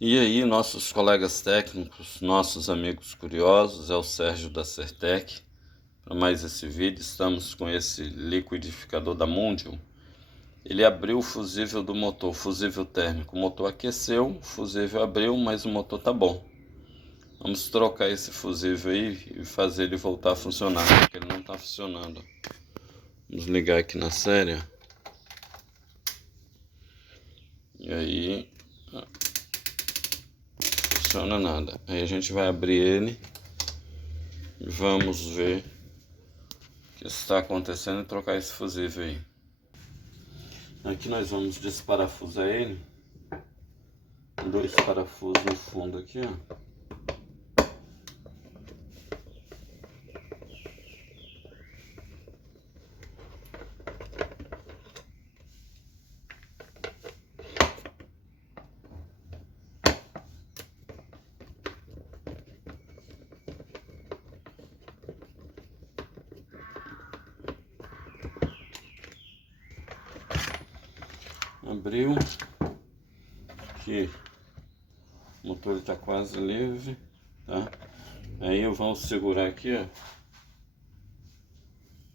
E aí, nossos colegas técnicos, nossos amigos curiosos, é o Sérgio da Certec. Para mais esse vídeo, estamos com esse liquidificador da Mondium. Ele abriu o fusível do motor, fusível térmico. O motor aqueceu, o fusível abriu, mas o motor tá bom. Vamos trocar esse fusível aí e fazer ele voltar a funcionar, porque ele não está funcionando. Vamos ligar aqui na série. E aí, não funciona nada. Aí a gente vai abrir ele e vamos ver o que está acontecendo e trocar esse fusível aí. Aqui nós vamos desparafusar ele. 2 parafusos no fundo aqui, ó. Abriu. Aqui o motor está quase livre, tá? Aí vamos segurar aqui, ó,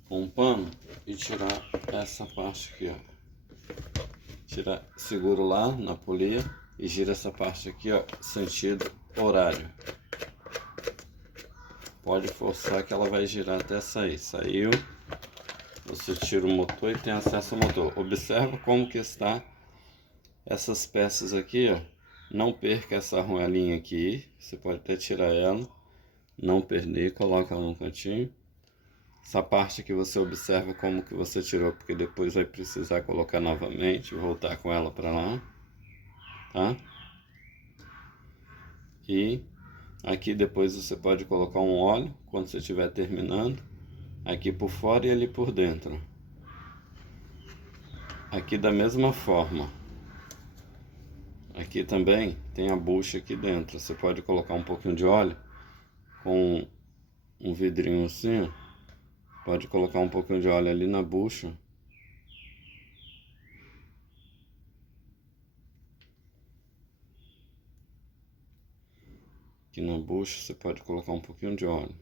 com um pano e tirar essa parte aqui, ó. Seguro lá na polia e gira essa parte aqui, ó, sentido horário. Pode forçar que ela vai girar até sair. Saiu. Você tira o motor e tem acesso ao motor. Observa como que está essas peças aqui, ó. Não perca essa arruelinha aqui. Você pode até tirar ela. Não perder, coloca ela no cantinho. Essa parte aqui você observa como que você tirou, porque depois vai precisar colocar novamente, voltar com ela para lá, tá? E aqui depois você pode colocar um óleo quando você estiver terminando, aqui por fora e ali por dentro. Aqui da mesma forma. Aqui também tem a bucha aqui dentro. Você pode colocar um pouquinho de óleo com um vidrinho assim, ó. Pode colocar um pouquinho de óleo ali na bucha. Aqui na bucha você pode colocar um pouquinho de óleo.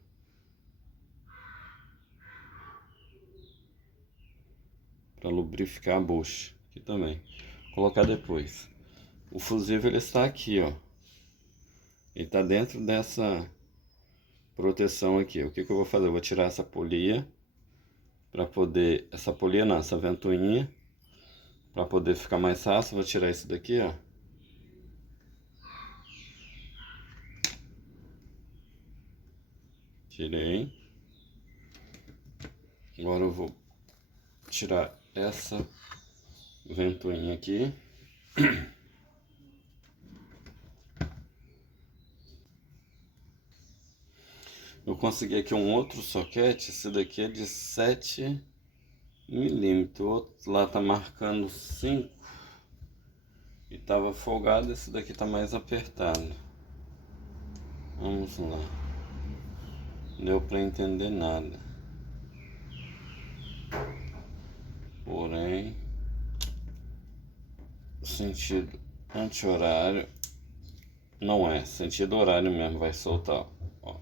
Para lubrificar a bucha. Aqui também. Vou colocar depois. O fusível ele está aqui, ó. Ele está dentro dessa proteção aqui. O que que eu vou fazer? Eu vou tirar essa polia para poder, essa polia não, essa ventoinha, para poder ficar mais fácil. Vou tirar isso daqui, ó. Tirei. Agora eu vou tirar essa ventoinha aqui. Eu consegui aqui um outro soquete. Esse daqui é de 7 milímetros. O outro lá tá marcando 5 e tava folgado. Esse daqui tá mais apertado. Vamos lá. Não deu para entender nada. Porém, sentido anti-horário não é. Sentido horário mesmo vai soltar. Ó.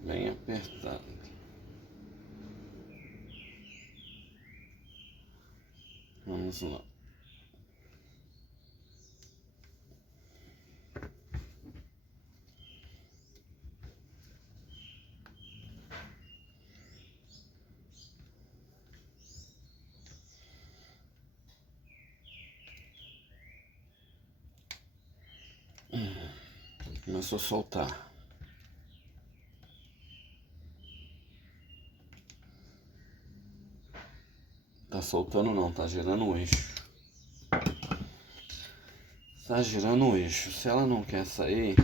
Bem apertado. Vamos lá. Começou a soltar. Tá soltando não, tá girando o eixo. Tá girando o eixo. Se ela não quer sair,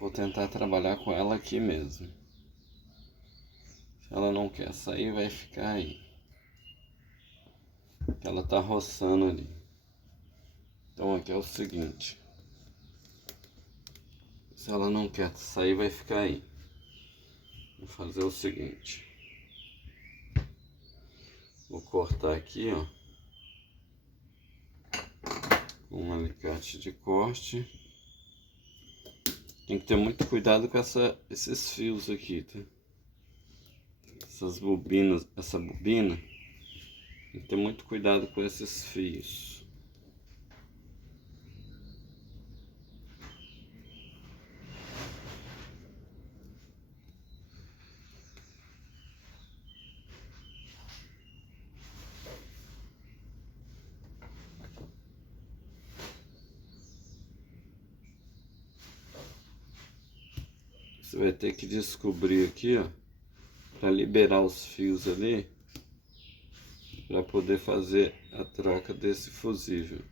vou tentar trabalhar com ela aqui mesmo. Se ela não quer sair, vai ficar aí. Ela tá roçando ali. Então aqui é o seguinte. Se ela não quer sair, vai ficar aí. Vou fazer o seguinte. Vou cortar aqui, ó. com um alicate de corte. Tem que ter muito cuidado com esses fios aqui, tá? Essas bobinas, essa bobina, tem que ter muito cuidado com esses fios. Você vai ter que descobrir aqui, ó, para liberar os fios ali, para poder fazer a troca desse fusível.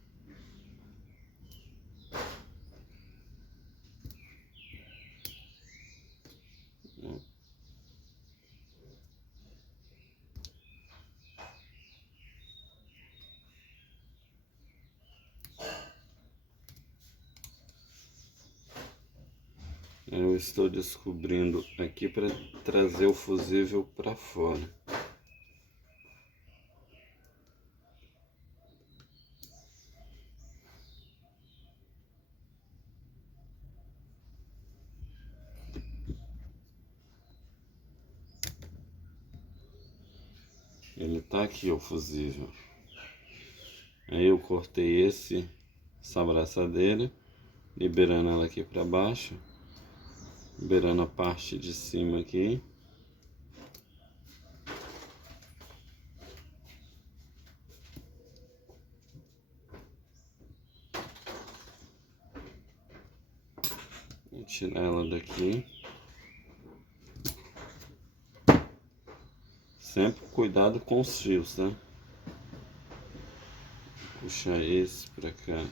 Eu estou descobrindo aqui para trazer o fusível para fora. Ele tá aqui, o fusível. Aí eu cortei essa abraçadeira, liberando ela aqui para baixo, liberando a parte de cima aqui. Vou tirar ela daqui. Sempre cuidado com os fios, tá? Puxar esse pra cá.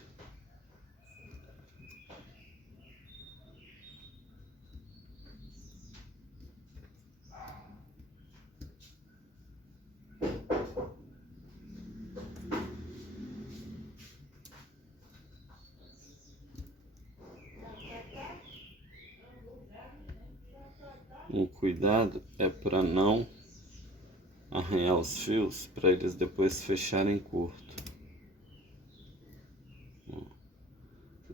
O cuidado é para não arranhar os fios, para eles depois fecharem curto.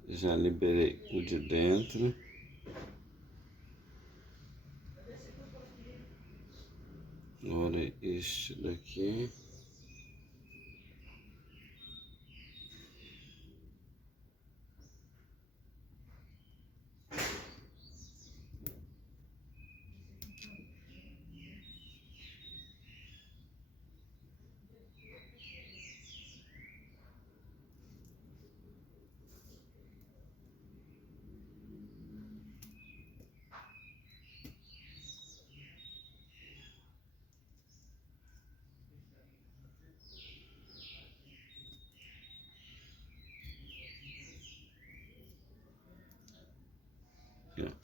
Já liberei o de dentro. Agora este daqui.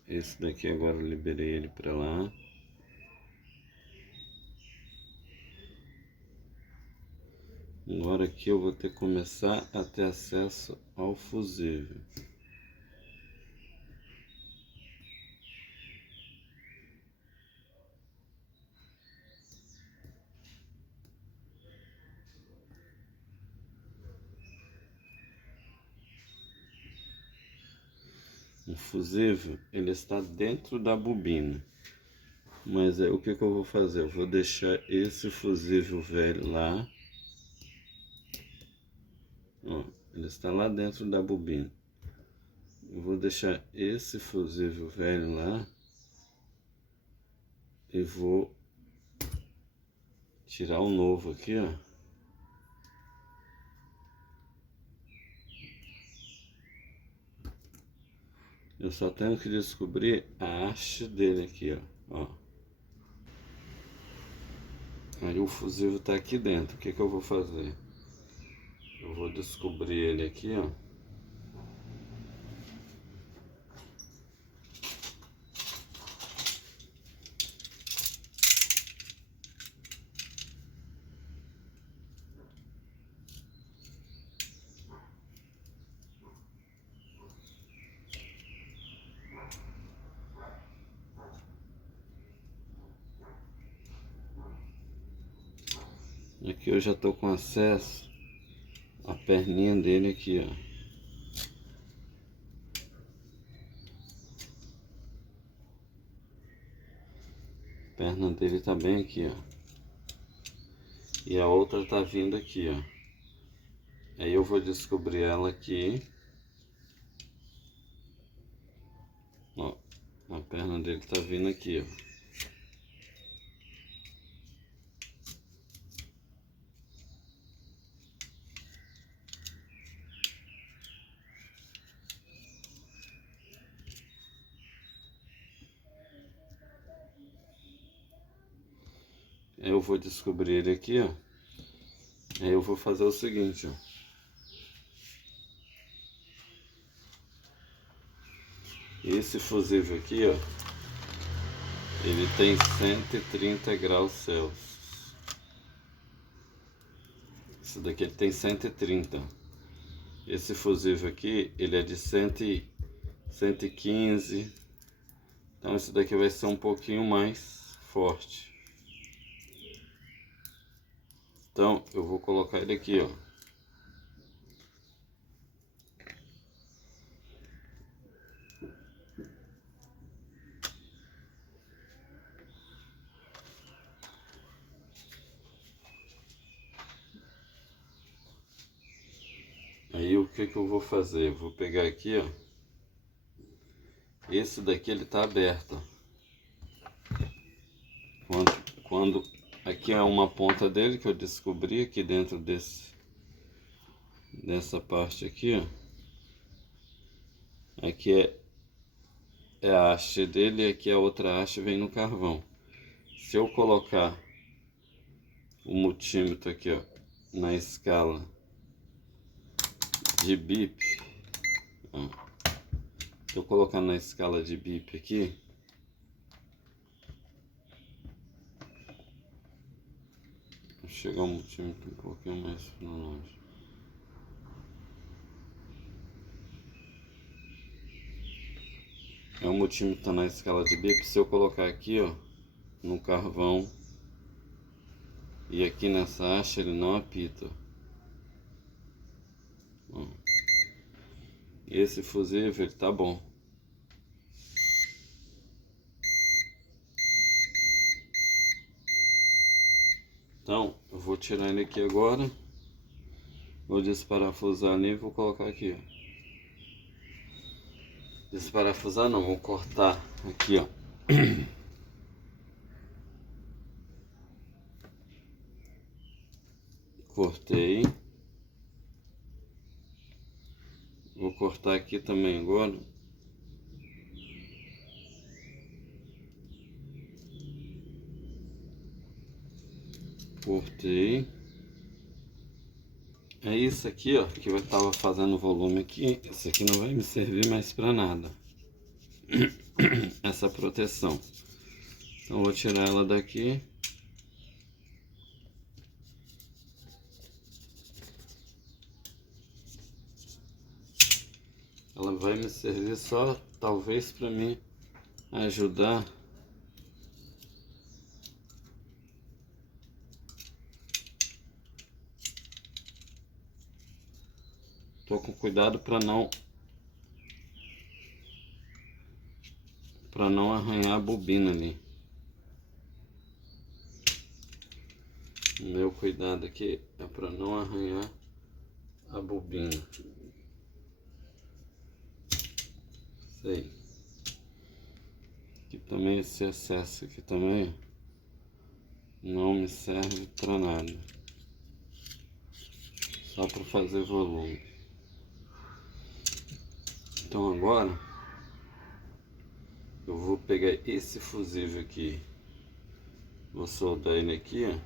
Esse daqui agora eu liberei ele para lá. Agora aqui eu vou ter que começar a ter acesso ao fusível. O fusível, ele está dentro da bobina. Mas o que eu vou fazer? Eu vou deixar esse fusível velho lá. Ó, ele está lá dentro da bobina. Eu vou deixar esse fusível velho lá. E vou tirar o novo aqui, ó. Eu só tenho que descobrir a haste dele aqui, ó. Aí o fusível tá aqui dentro. O que eu vou fazer? Eu vou descobrir ele aqui, ó. Aqui eu já tô com acesso à perninha dele aqui, ó. perna dele tá bem aqui, ó. E a outra tá vindo aqui, ó. Aí eu vou descobrir ela aqui. Ó, a perna dele tá vindo aqui, ó. Aí eu vou descobrir ele aqui, ó. Aí eu vou fazer o seguinte, ó. Esse fusível aqui, ó, ele tem 130 graus Celsius. Esse daqui ele tem 130. Esse fusível aqui, ele é de 115. Então esse daqui vai ser um pouquinho mais forte. Então eu vou colocar ele aqui, ó. Aí o que que eu vou fazer? Eu vou pegar aqui, ó. Esse daqui ele tá aberto. Quando aqui é uma ponta dele que eu descobri aqui dentro dessa parte aqui, ó. Aqui é a haste dele e aqui a outra haste vem no carvão. Se eu colocar o multímetro aqui, ó, na escala de bip, ó, se eu colocar na escala de bip aqui, vou chegar o multímetro um pouquinho mais para longe. O multímetro tá na escala de bip. Se eu colocar aqui, ó, no carvão e aqui nessa haste, ele não apita. Ó. Esse fusível ele tá bom. Então eu vou tirar ele aqui agora, vou desparafusar ali e vou colocar aqui, ó. Desparafusar não, vou cortar aqui, ó. Cortei. Vou cortar aqui também agora. Cortei. É isso aqui, ó, que eu tava fazendo volume aqui. Isso aqui não vai me servir mais para nada. Essa proteção. Então vou tirar ela daqui. Ela vai me servir só, talvez, para mim ajudar tô com cuidado para não arranhar a bobina ali. O meu cuidado aqui é para não arranhar a bobina. Isso aí. Aqui também, esse excesso aqui também não me serve para nada. Só para fazer volume. Então agora eu vou pegar esse fusível aqui, vou soldar ele aqui, ó.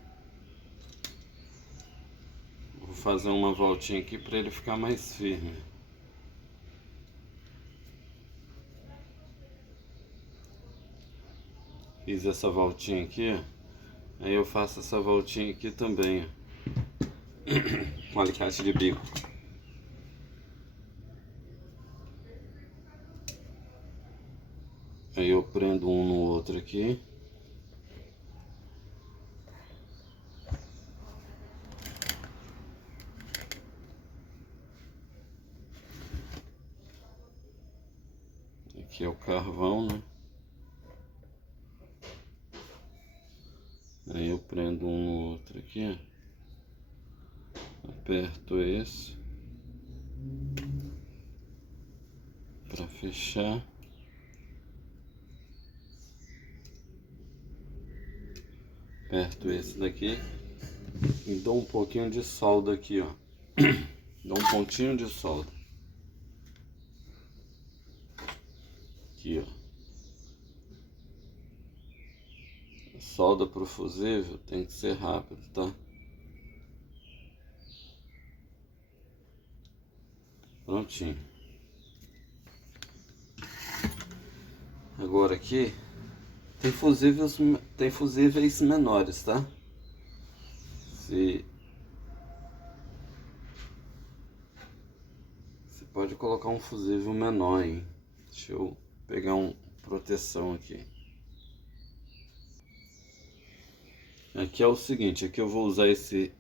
Vou fazer uma voltinha aqui para ele ficar mais firme. Fiz essa voltinha aqui, ó. Aí eu faço essa voltinha aqui também, ó. Com alicate de bico. Aí eu prendo um no outro aqui. Aqui é o carvão, né? prendo um no outro aqui, aperto esse para fechar, aperto esse daqui e dou um pouquinho de solda aqui, ó. Dou um pontinho de solda aqui, ó. Solda pro fusível tem que ser rápido, tá? Prontinho. Agora aqui tem fusíveis menores, tá? Você pode colocar um fusível menor aí. Deixa eu pegar uma proteção aqui. Aqui é o seguinte, aqui eu vou usar esse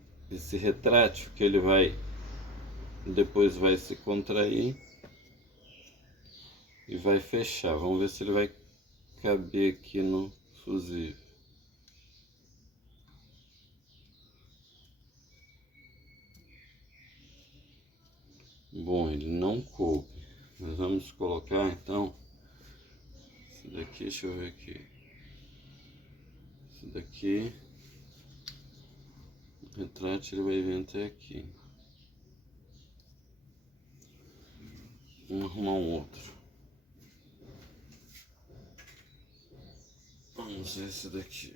retrátil que ele vai depois vai se contrair e vai fechar. Vamos ver se ele vai caber aqui no fusível. Bom, ele não coube. Nós vamos colocar então esse daqui, deixa eu ver aqui. Esse daqui, o retrátil ele vai vir até aqui. Vamos arrumar um outro. Vamos ver esse daqui.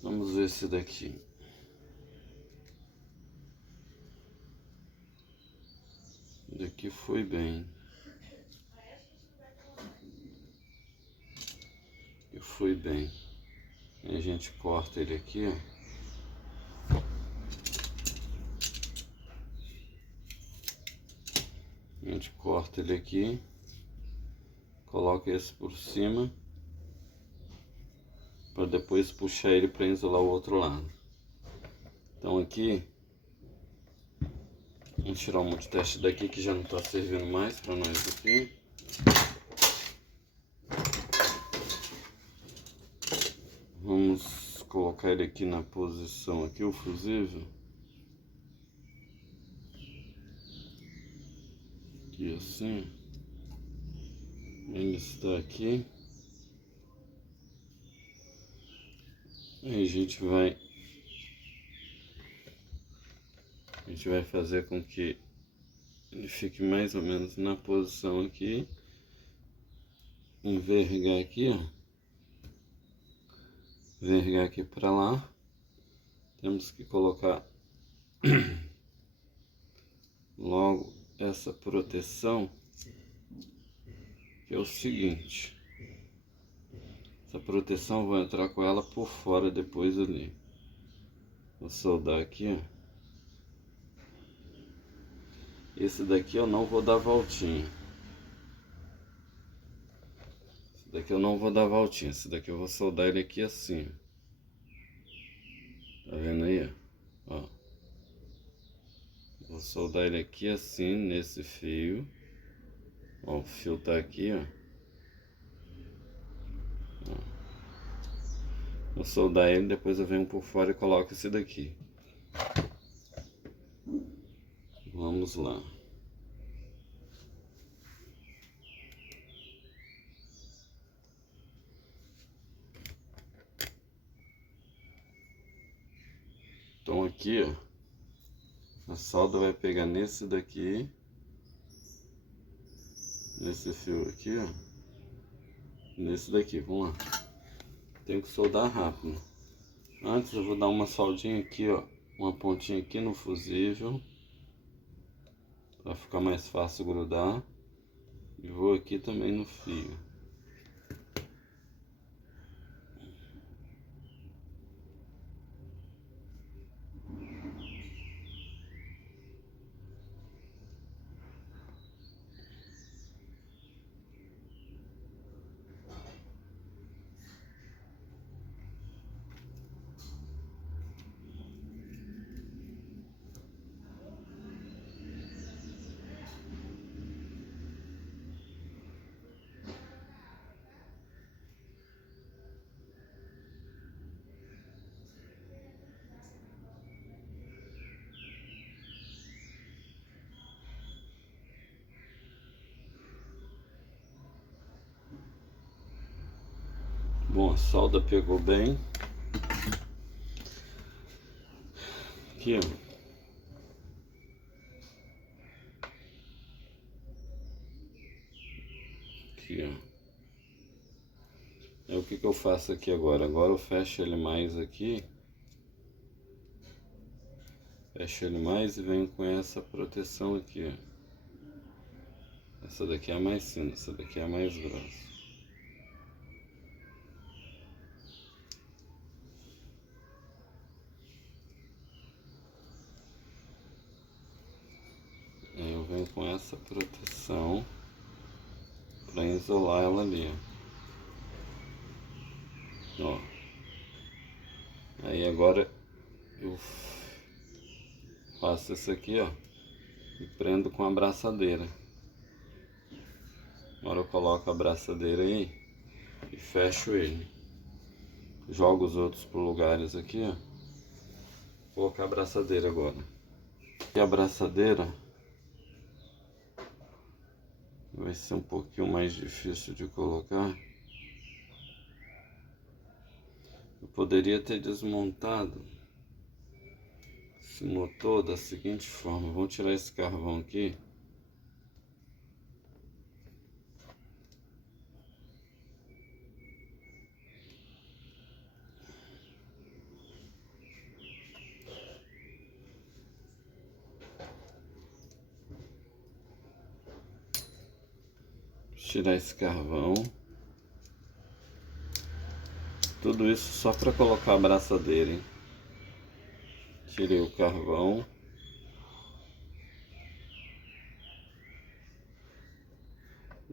Vamos ver esse daqui. Daqui foi bem. E foi bem. Aí a gente corta ele aqui, ó. A gente corta ele aqui, coloca esse por cima, para depois puxar ele para isolar o outro lado. Então aqui, vamos tirar o multiteste daqui que já não está servindo mais para nós aqui. Vamos colocar ele aqui na posição aqui, o fusível. Aqui assim. Ele está aqui. Aí a gente vai fazer com que ele fique mais ou menos na posição aqui. Envergar aqui, ó. Envergar aqui para lá. Temos que colocar logo essa proteção, que é o seguinte. Essa proteção eu vou entrar com ela por fora depois ali. Vou soldar aqui, ó. Esse daqui eu não vou dar voltinha. Esse daqui eu não vou dar voltinha. Esse daqui eu vou soldar ele aqui assim. Tá vendo aí, ó? Vou soldar ele aqui assim, nesse fio. Ó, o fio tá aqui, ó. Vou soldar ele, depois eu venho por fora e coloco esse daqui. Vamos lá. Então aqui, ó, a solda vai pegar nesse daqui, nesse fio aqui, ó, nesse daqui. Vamos lá. Tenho que soldar rápido. Antes eu vou dar uma soldinha aqui, ó, uma pontinha aqui no fusível, para ficar mais fácil grudar. E vou aqui também no fio. Bom, a solda pegou bem. Aqui, ó. Aqui, ó. O que eu faço aqui agora? Agora eu fecho ele mais aqui. Fecho ele mais e venho com essa proteção aqui, ó. Essa daqui é mais fina, essa daqui é mais grossa. Aí eu venho com essa proteção para isolar ela ali, ó. Aí agora eu faço isso aqui, ó, e prendo com a abraçadeira. Agora eu coloco a abraçadeira aí e fecho ele. Jogo os outros por lugares aqui, ó. Vou colocar a abraçadeira agora. E a abraçadeira vai ser um pouquinho mais difícil de colocar. Eu poderia ter desmontado esse motor da seguinte forma. Vamos tirar esse carvão aqui. Tirar esse carvão. Tudo isso só para colocar a abraçadeira, hein? Tirei o carvão.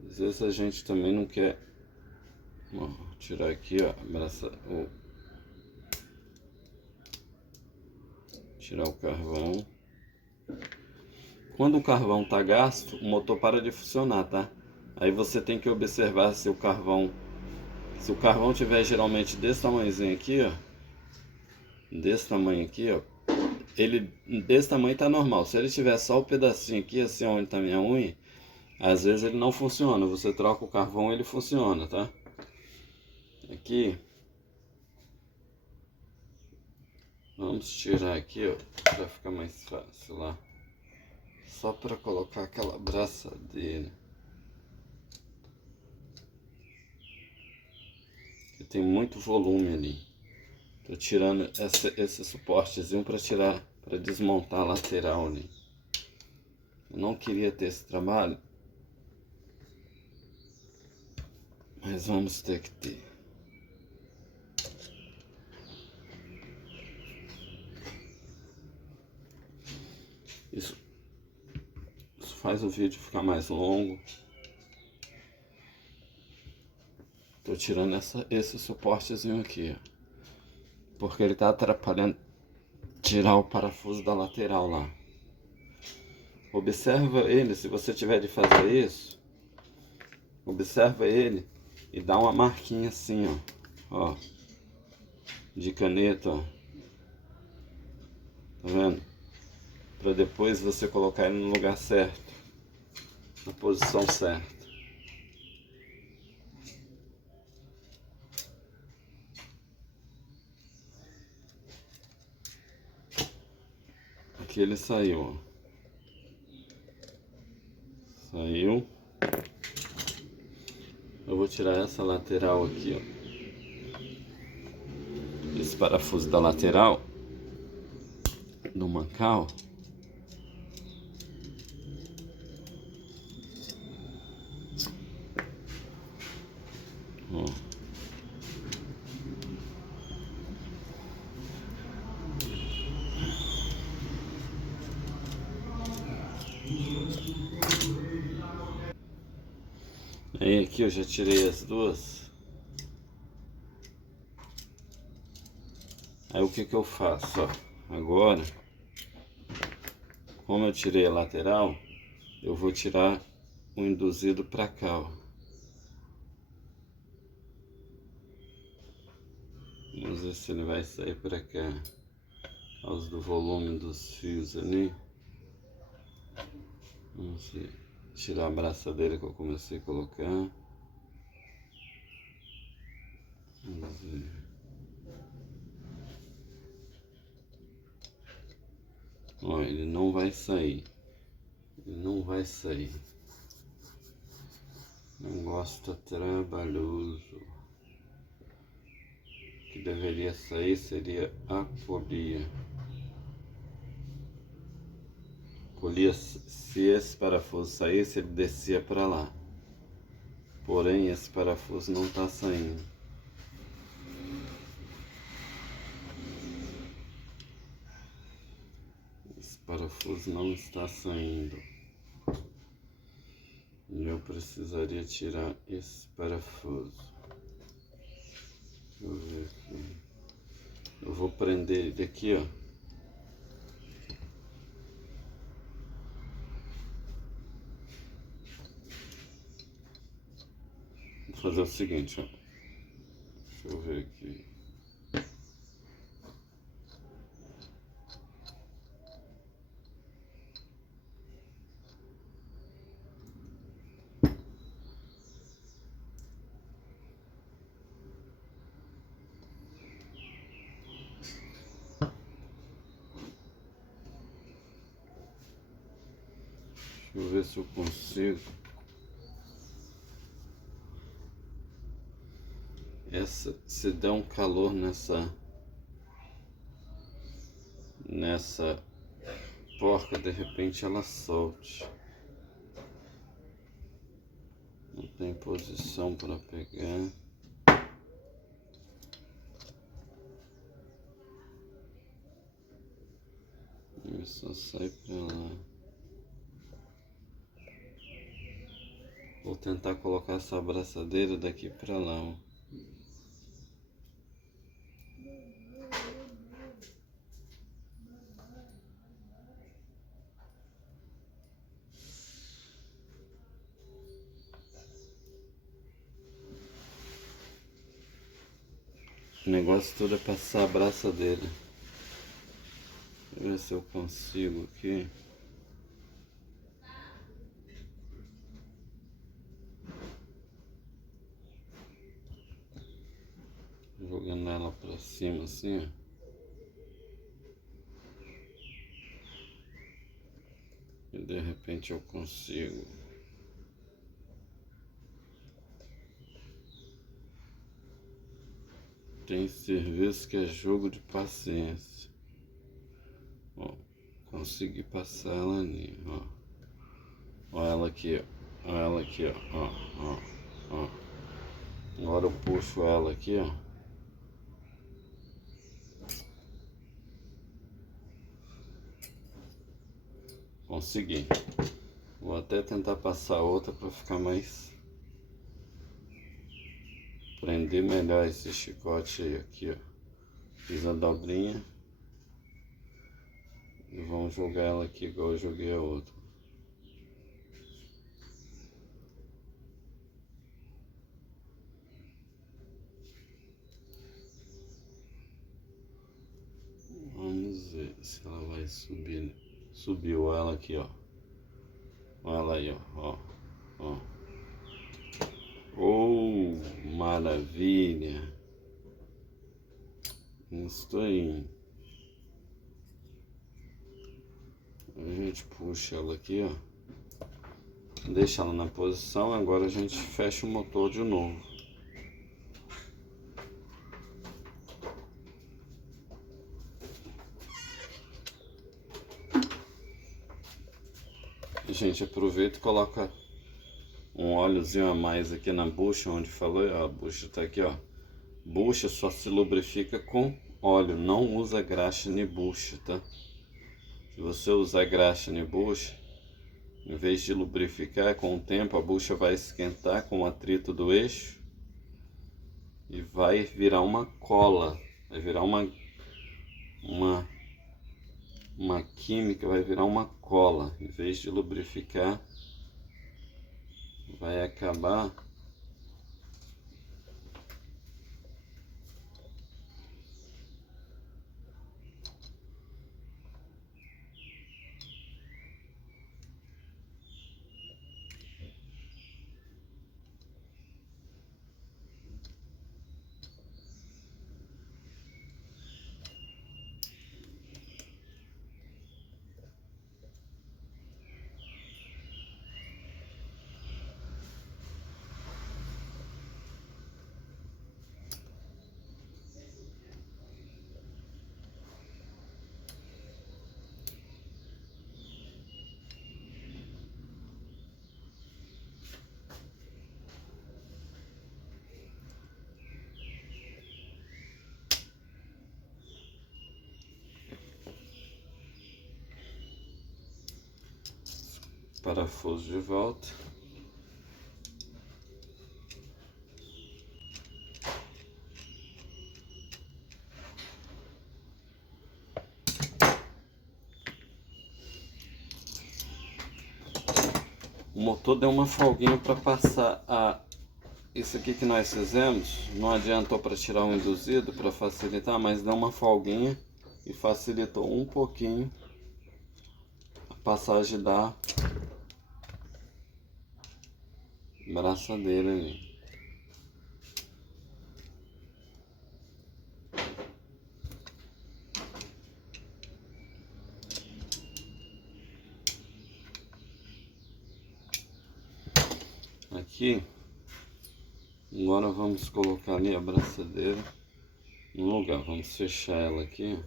Às vezes a gente também não quer. Vou tirar aqui, ó, tirar o carvão. Quando o carvão tá gasto, o motor para de funcionar, tá? Aí você tem que observar se o carvão tiver geralmente desse tamanhozinho aqui, ó, desse tamanho aqui, ó, ele desse tamanho tá normal. Se ele tiver só o pedacinho aqui, assim onde tá minha unha, às vezes ele não funciona. Você troca o carvão, ele funciona, tá? Aqui, vamos tirar aqui, ó, para ficar mais fácil lá. Só para colocar aquela abraçadeira. Que tem muito volume ali. Tô tirando esse suportezinho para tirar, para desmontar a lateral ali. Eu não queria ter esse trabalho, mas vamos ter que ter. Isso faz o vídeo ficar mais longo. Tô tirando esse suportezinho aqui, ó, porque ele tá atrapalhando tirar o parafuso da lateral lá. Observa ele, se você tiver de fazer isso, observa ele e dá uma marquinha assim, ó, de caneta, ó. Tá vendo? Para depois você colocar ele no lugar certo, na posição certa. Aqui ele saiu, ó. Saiu. Eu vou tirar essa lateral aqui, ó. Esse parafuso da lateral do mancal. Ó. Aí aqui eu já tirei as duas. Aí o que eu faço, ó? Agora, como eu tirei a lateral, eu vou tirar o induzido pra cá, ó. Vamos ver se ele vai sair pra cá. Por causa do volume dos fios ali. Vamos tirar a abraçadeira que eu comecei a colocar. ver. Ó, ele não vai sair. Ele não vai sair. Não gosta, trabalhoso. O que deveria sair seria a polia. Polia, se esse parafuso saísse, ele descia para lá. Porém, esse parafuso não está saindo. Esse parafuso não está saindo. E eu precisaria tirar esse parafuso. Deixa eu ver aqui. Eu vou prender ele aqui, ó. Vou fazer o seguinte, ó. Deixa eu ver aqui. Deixa eu ver se eu consigo. Se der um calor nessa porca, de repente ela solte. Não tem posição para pegar. E só sai pra lá. Vou tentar colocar essa abraçadeira daqui pra lá, ó. O negócio todo é passar a braçadeira. Deixa eu ver se eu consigo aqui. Jogando ela pra cima assim, ó. E de repente eu consigo. Tem serviço que é jogo de paciência. Ó, consegui passar ela ali, ó. Ó ela aqui, ó. Ó ela aqui, ó. Ó, ó, ó. Agora eu puxo ela aqui, ó. Consegui. Vou até tentar passar outra para ficar mais... prender melhor esse chicote aí, aqui, ó. Fiz a dobrinha. E vamos jogar ela aqui igual eu joguei a outra. Vamos ver se ela vai subir. Subiu ela aqui, ó. Olha ela aí, ó. Ó. Oh, maravilha. Isso aí. A gente puxa ela aqui, ó. Deixa ela na posição. Agora a gente fecha o motor de novo. A gente aproveita e coloca um óleozinho a mais aqui na bucha, onde falou, ó, a bucha tá aqui, ó. Bucha só se lubrifica com óleo, não usa graxa nem bucha, tá? Se você usar graxa nem bucha, em vez de lubrificar, com o tempo a bucha vai esquentar com o atrito do eixo e vai virar uma cola, vai virar uma química, vai virar uma cola. Em vez de lubrificar, vai acabar parafuso de volta. O motor deu uma folguinha para passar isso aqui que nós fizemos. Não adiantou para tirar o induzido, para facilitar, mas deu uma folguinha e facilitou um pouquinho a passagem da braçadeira ali. Aqui, agora vamos colocar ali a braçadeira no lugar. Vamos fechar ela aqui.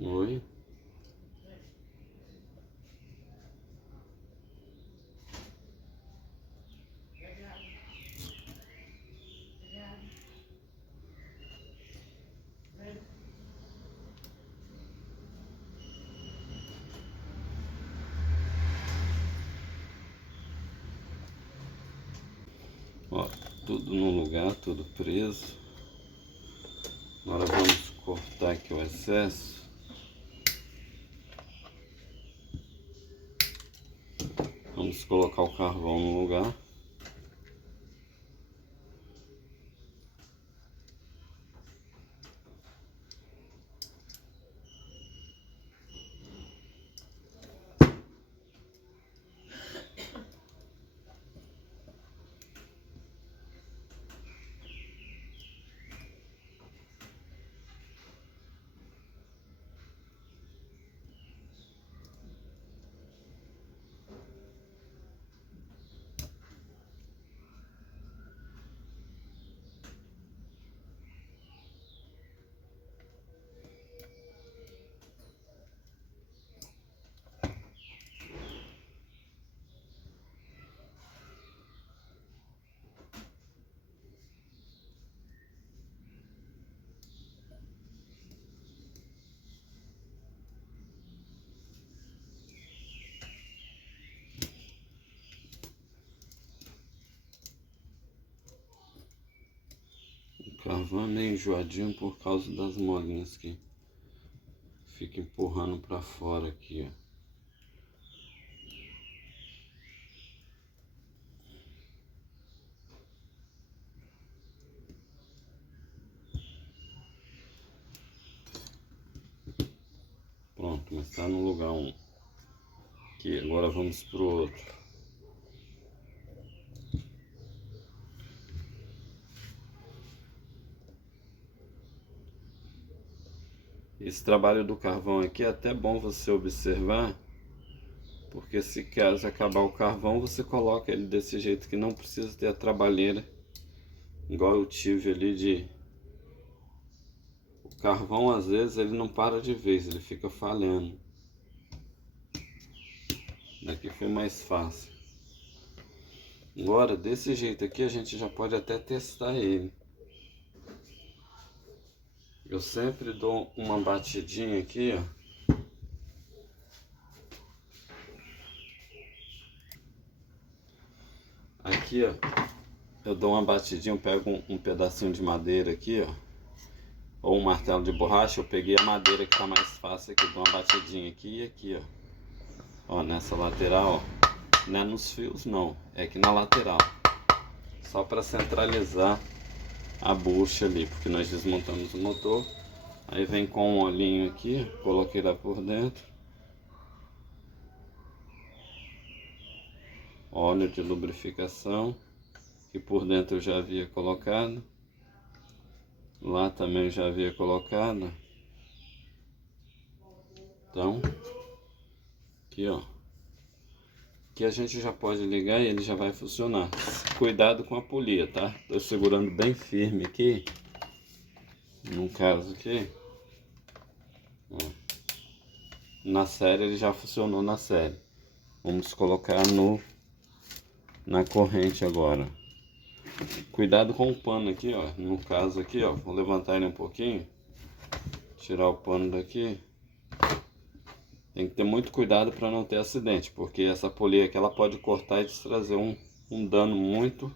Oi. Ó, tudo no lugar, tudo preso. Agora vamos cortar aqui o excesso. Vamos colocar o carvão no lugar. O carvão é meio enjoadinho por causa das molinhas que fica empurrando para fora aqui, ó. Pronto, mas está no lugar um. Aqui, agora vamos pro outro. Esse trabalho do carvão aqui é até bom você observar, porque se caso acabar o carvão, você coloca ele desse jeito que não precisa ter a trabalheira, igual eu tive ali de... O carvão às vezes ele não para de vez, ele fica falhando. Daqui foi mais fácil. Agora desse jeito aqui a gente já pode até testar ele. Eu sempre dou uma batidinha aqui, ó. Aqui, ó. Eu dou uma batidinha, eu pego um pedacinho de madeira aqui, ó. Ou um martelo de borracha, eu peguei a madeira que tá mais fácil aqui, dou uma batidinha aqui e aqui, ó. Ó, nessa lateral, ó. Não é nos fios não, é aqui na lateral. Só para centralizar a bucha ali, porque nós desmontamos o motor. Aí vem com um olhinho aqui, coloquei lá por dentro. Óleo de lubrificação, que por dentro eu já havia colocado. Lá também eu já havia colocado. Então, aqui ó. Aqui a gente já pode ligar e ele já vai funcionar. Cuidado com a polia, tá? Tô segurando bem firme aqui. No caso aqui. Ó. Na série ele já funcionou na série. Vamos colocar no na corrente agora. Cuidado com o pano aqui, ó. No caso aqui, ó, vou levantar ele um pouquinho, tirar o pano daqui. Tem que ter muito cuidado para não ter acidente, porque essa polia aqui ela pode cortar e te trazer um dano muito.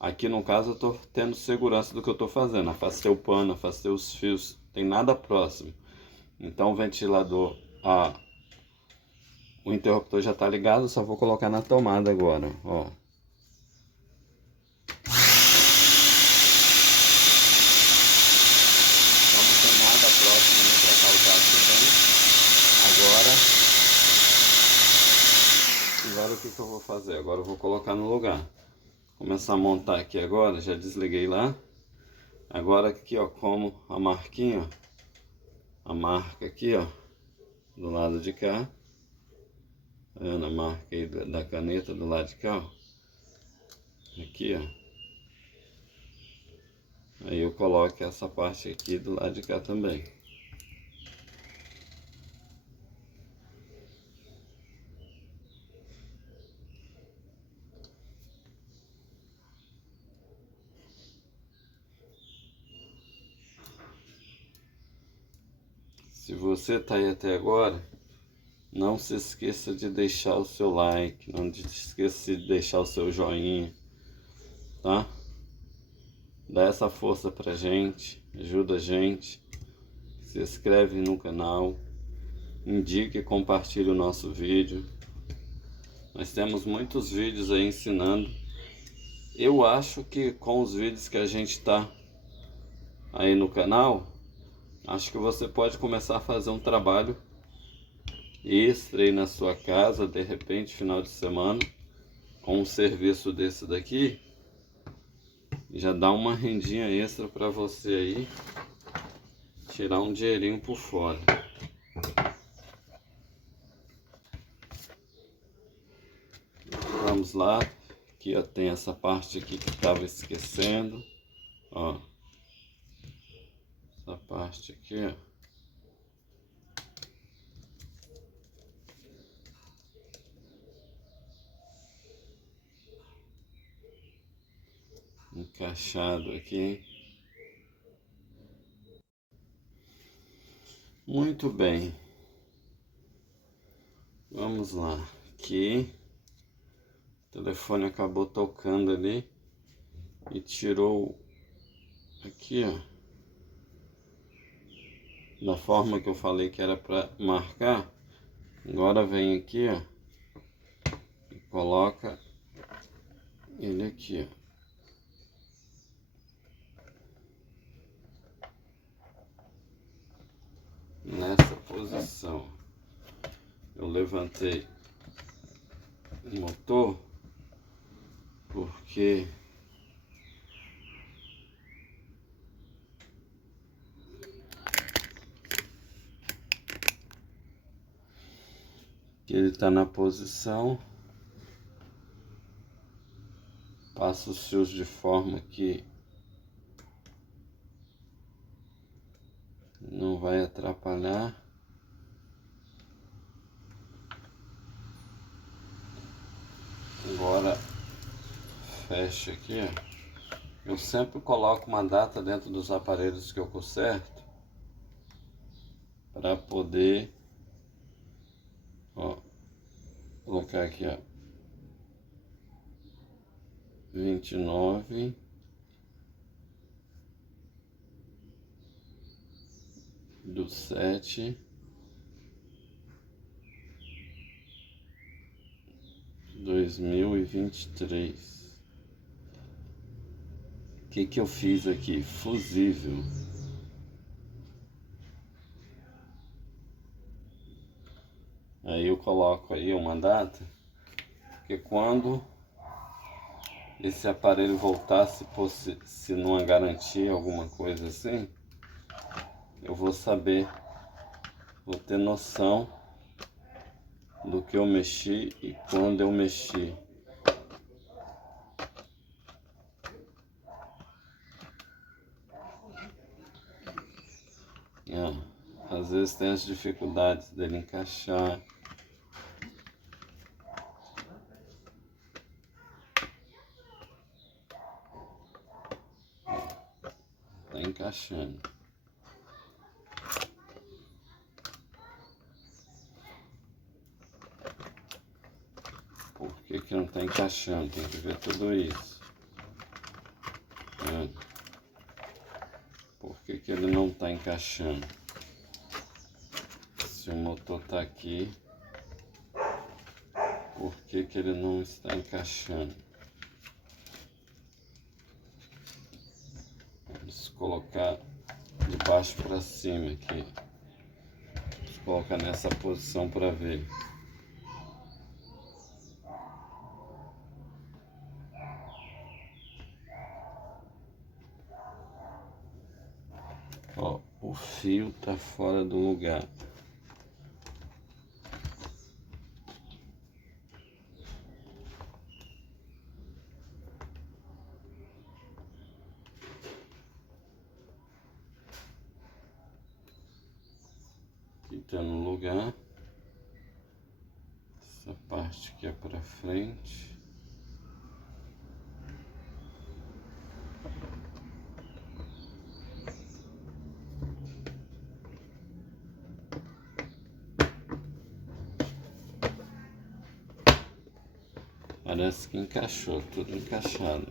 Aqui no caso eu tô tendo segurança do que eu tô fazendo. Afastei o pano, afastei os fios, tem nada próximo. Então o ventilador, o interruptor já tá ligado, só vou colocar na tomada agora, ó. Então não tem nada próximo nem para causar acidente. Agora o que eu vou fazer? Agora eu vou colocar no lugar. Começar a montar aqui agora, já desliguei lá. Agora aqui, ó, como a marquinha, ó, a marca aqui, ó, do lado de cá. Tá vendo a marca aí da caneta do lado de cá, ó. Aqui, ó. Aí eu coloco essa parte aqui do lado de cá também. Se você tá aí até agora, não se esqueça de deixar o seu like, não se esqueça de deixar o seu joinha, tá? Dá essa força pra gente, ajuda a gente, se inscreve no canal, indique e compartilhe o nosso vídeo. Nós temos muitos vídeos aí ensinando. Eu acho que com os vídeos que a gente tá aí no canal, acho que você pode começar a fazer um trabalho extra aí na sua casa, de repente, final de semana, com um serviço desse daqui, já dá uma rendinha extra para você aí, tirar um dinheirinho por fora. Vamos lá, aqui ó, tem essa parte aqui que estava esquecendo, ó, essa parte aqui, ó. Encaixado aqui. Muito bem. Vamos lá. Aqui. O telefone acabou tocando ali. E tirou aqui, ó. Da forma que eu falei que era para marcar. Agora vem aqui, ó. E coloca ele aqui, ó. Nessa posição. Eu levantei o motor porque ele está na posição, passa os fios de forma que não vai atrapalhar. Agora fecha aqui, ó. Eu sempre coloco uma data dentro dos aparelhos que eu conserto para poder, ó, colocar aqui, ó, 29/7/2023. O que eu fiz aqui? Fusível. Aí eu coloco aí uma data, porque quando esse aparelho voltar, se numa garantia, alguma coisa assim, eu vou saber, vou ter noção do que eu mexi e quando eu mexi. Às vezes tem as dificuldades dele encaixar. encaixando. Por que que não está encaixando? Tem que ver tudo isso. Por que que ele não está encaixando? Se o motor está aqui, por que que ele não está encaixando? Vamos colocar de baixo para cima aqui. Vamos colocar nessa posição para ver. Ó, o fio tá fora do lugar. Aqui tá no lugar. Essa parte aqui é para frente. Parece que encaixou, tudo encaixado.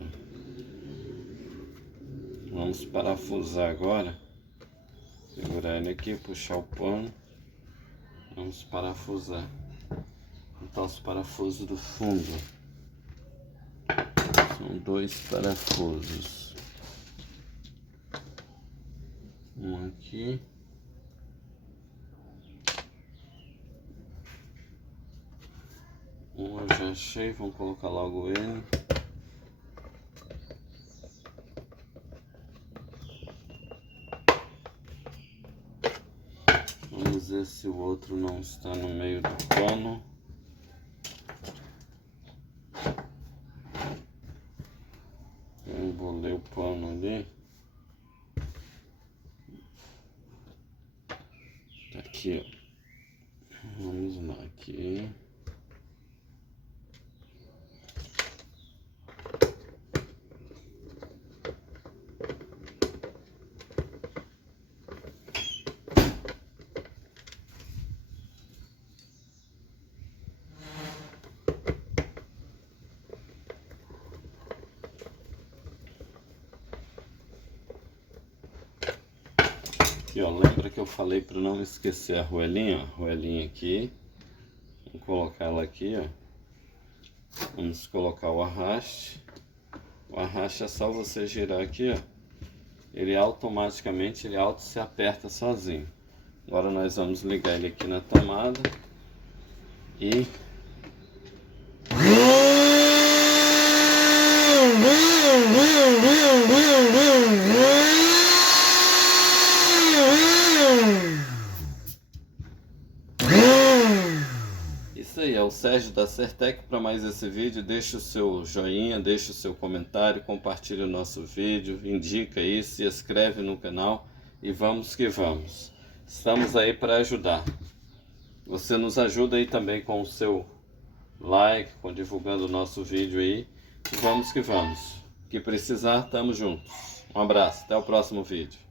Vamos parafusar agora. Segurar ele aqui, puxar o pano. Vamos parafusar. Botar os parafusos do fundo. São 2 parafusos. Um aqui. Um eu já achei, vamos colocar logo ele. Vamos ver se o outro não está no meio do pano. Eu embolei o pano ali. Tá aqui, ó. Vamos lá, aqui. Aqui, ó, lembra que eu falei para não esquecer a arruelinha, ó, arruelinha aqui. Vamos colocar ela aqui, ó. Vamos colocar o arraste. O arraste é só você girar aqui, ó. Ele automaticamente, ele auto se aperta sozinho. Agora nós vamos ligar ele aqui na tomada e isso aí, é o Sérgio da Sertec para mais esse vídeo. Deixa o seu joinha, deixa o seu comentário, compartilha o nosso vídeo, indica aí, se inscreve no canal e vamos que vamos. Estamos aí para ajudar. Você nos ajuda aí também com o seu like, com divulgando o nosso vídeo aí. E vamos que vamos. O que precisar, tamo juntos. Um abraço, até o próximo vídeo.